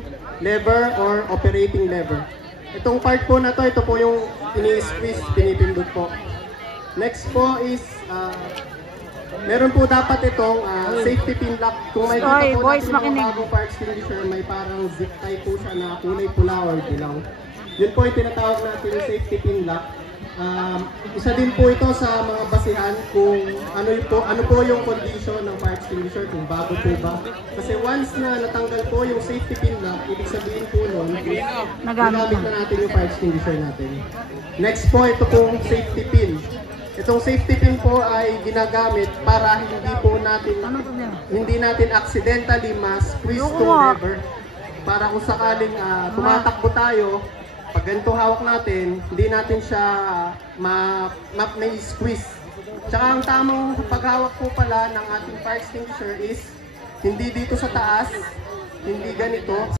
starting lever or operating lever. Itong part po na to, ito po yung ini-squeeze, pinipindot po. Next po is, meron po dapat itong safety pin lock. Kung may dito po natin yung mga bagong fire extinguisher, may parang zip tie po siya na kulay pula or dilaw. Yun po yung tinatawag natin yung safety pin lock. Isa din po ito sa mga basihan kung ano po yung condition ng fire extinguisher, kung bago po ba. Kasi once na natanggal po yung safety pin lock, ibig sabihin po nun, nagamit na natin yung fire extinguisher natin. Next po, ito pong safety pin. Itong safety pin po ay ginagamit para hindi natin accidentally ma-squeeze itong lever. Para kung sakaling tumatakbo tayo, pag ganito hawak natin, hindi natin siya ma-squeeze. Tsaka ang tamang paghawak po pala ng ating fire extinguisher is hindi dito sa taas, hindi ganito.